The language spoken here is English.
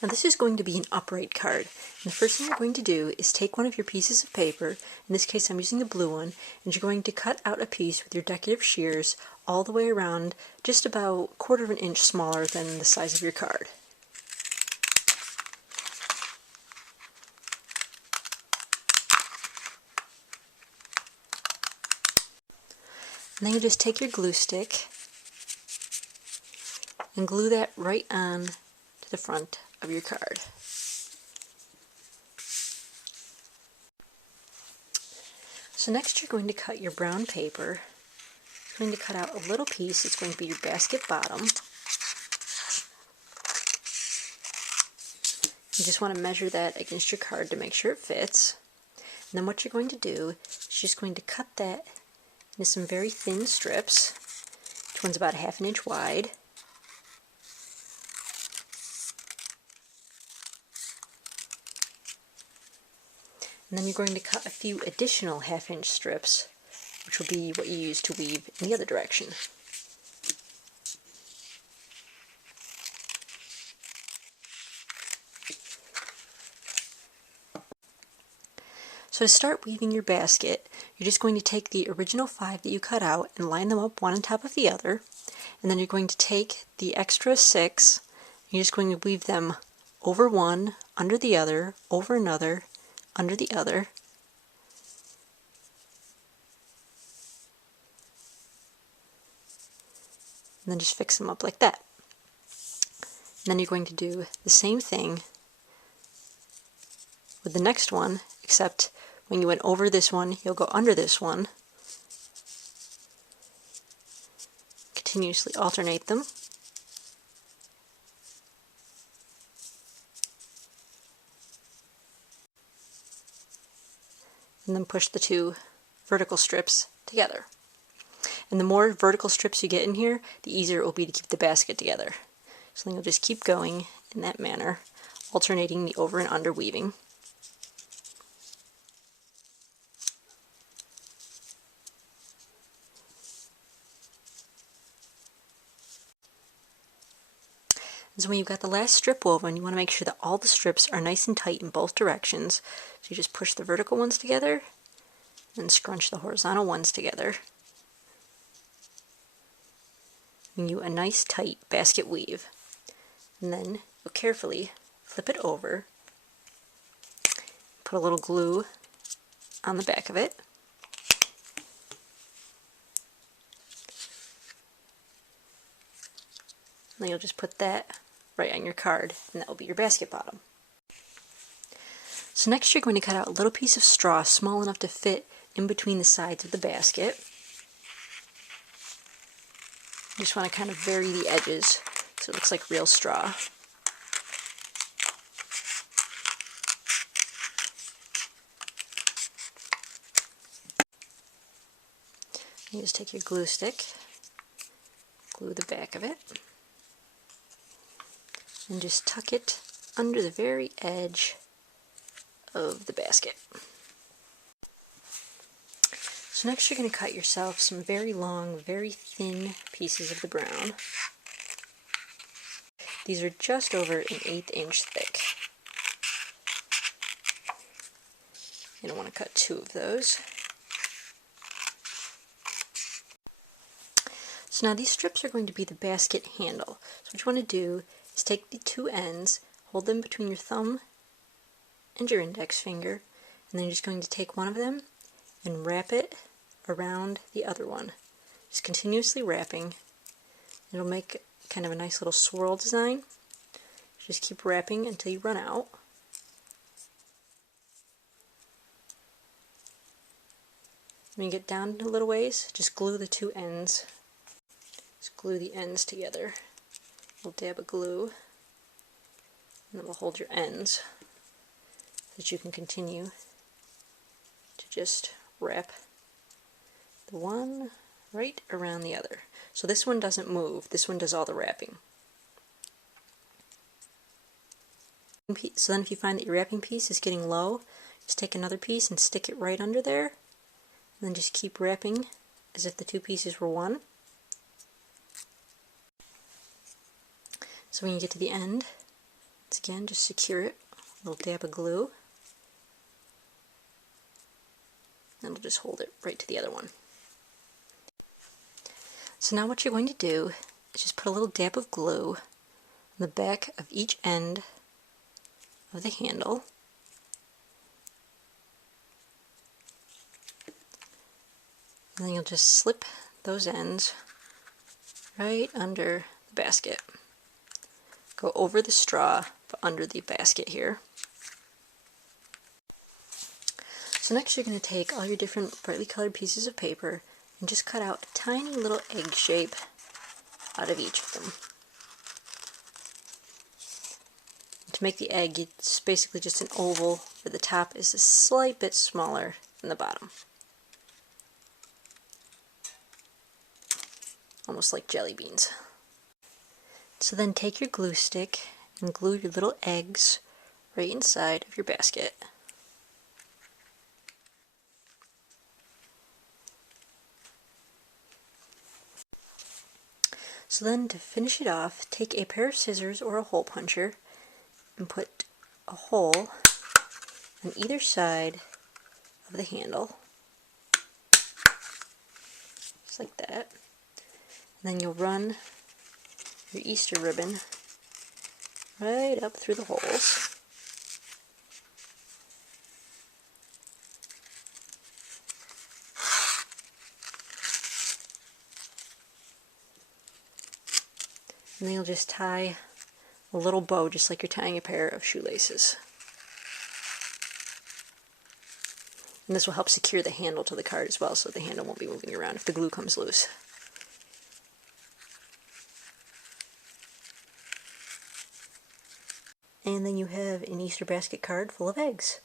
Now this is going to be an upright card. And the first thing you're going to do is take one of your pieces of paper, in this case I'm using the blue one, and you're going to cut out a piece with your decorative shears all the way around, just about 1/4 of an inch smaller than the size of your card. And then you just take your glue stick and glue that right on to the front of your card. So next you're going to cut your brown paper. You're going to cut out a little piece. It's going to be your basket bottom. You just want to measure that against your card to make sure it fits. And then what you're going to do is just going to cut that into some very thin strips. Each one's about 1/2 inch wide. And then you're going to cut a few additional 1/2 inch strips, which will be what you use to weave in the other direction. So to start weaving your basket, you're just going to take the original 5 that you cut out and line them up one on top of the other, and then you're going to take the extra 6, and you're just going to weave them over one, under the other, over another, under the other. And then just fix them up like that. And then you're going to do the same thing with the next one, except when you went over this one, you'll go under this one. Continuously alternate them. And then push the 2 vertical strips together. And the more vertical strips you get in here, the easier it will be to keep the basket together. So then you'll just keep going in that manner, alternating the over and under weaving. And so when you've got the last strip woven, you want to make sure that all the strips are nice and tight in both directions. So you just push the vertical ones together and scrunch the horizontal ones together. And you a nice tight basket weave. And then you'll carefully flip it over, put a little glue on the back of it. And then you'll just put that right on your card, and that will be your basket bottom. So next you're going to cut out a little piece of straw small enough to fit in between the sides of the basket. You just want to kind of vary the edges so it looks like real straw. You just take your glue stick, glue the back of it, and just tuck it under the very edge of the basket. So next you're going to cut yourself some very long, very thin pieces of the brown. These are just over 1/8 inch thick. You're going to want to cut 2 of those. So now these strips are going to be the basket handle. So what you want to do is take the 2 ends, hold them between your thumb and your index finger, and then you're just going to take one of them and wrap it around the other one. Just continuously wrapping. It'll make kind of a nice little swirl design. Just keep wrapping until you run out. When you get down a little ways, just glue the 2 ends. Just glue the ends together. We'll dab of glue, and then we'll hold your ends so that you can continue to just wrap the one right around the other. So this one doesn't move, this one does all the wrapping. So then if you find that your wrapping piece is getting low, just take another piece and stick it right under there, and then just keep wrapping as if the 2 pieces were one. So when you get to the end, Once again, just secure it. A little dab of glue. And it'll just hold it right to the other one. So now what you're going to do is just put a little dab of glue on the back of each end of the handle. And then you'll just slip those ends right under the basket. Go over the straw, but under the basket here. So next you're going to take all your different brightly colored pieces of paper and just cut out a tiny little egg shape out of each of them. To make the egg, it's basically just an oval where the top is a slight bit smaller than the bottom. Almost like jelly beans. So then take your glue stick and glue your little eggs right inside of your basket. So then to finish it off, take a pair of scissors or a hole puncher and put a hole on either side of the handle, just like that. And then you'll run your Easter ribbon right up through the holes. And then you'll just tie a little bow, just like you're tying a pair of shoelaces. And this will help secure the handle to the card as well, so the handle won't be moving around if the glue comes loose. And then you have an Easter basket card full of eggs.